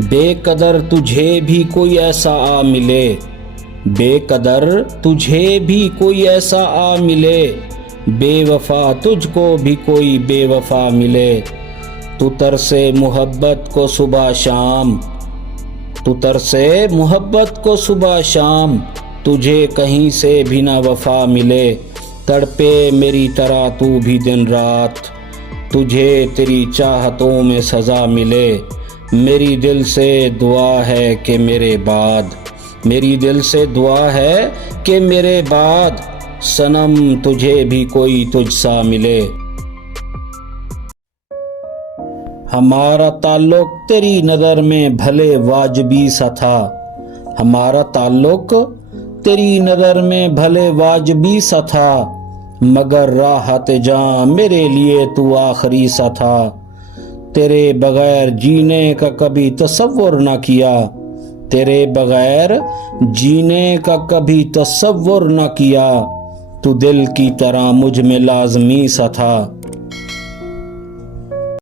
बेकदर तुझे भी कोई ऐसा आ मिले, बेकदर तुझे भी कोई ऐसा आ मिले, बेवफा तुझको भी कोई बेवफा मिले। तू तरसे मोहब्बत को सुबह शाम, तू तरसे मोहब्बत को सुबह शाम, तुझे कहीं से भी ना वफा मिले। तड़पे मेरी तरह तू भी दिन रात, तुझे तेरी चाहतों में सज़ा मिले। मेरी दिल से दुआ है कि मेरे बाद, मेरी दिल से दुआ है कि मेरे बाद सनम तुझे भी कोई तुझसा मिले। हमारा ताल्लुक तेरी नज़र में भले वाजबी सा था, हमारा ताल्लुक तेरी नज़र में भले वाजबी सा था, मगर राहत जां मेरे लिए तू आखिरी सा था। तेरे बगैर जीने का कभी तसव्वुर ना किया, तेरे बगैर जीने का कभी तसव्वुर ना किया। तू दिल की तरह मुझ में लाजमी सा था,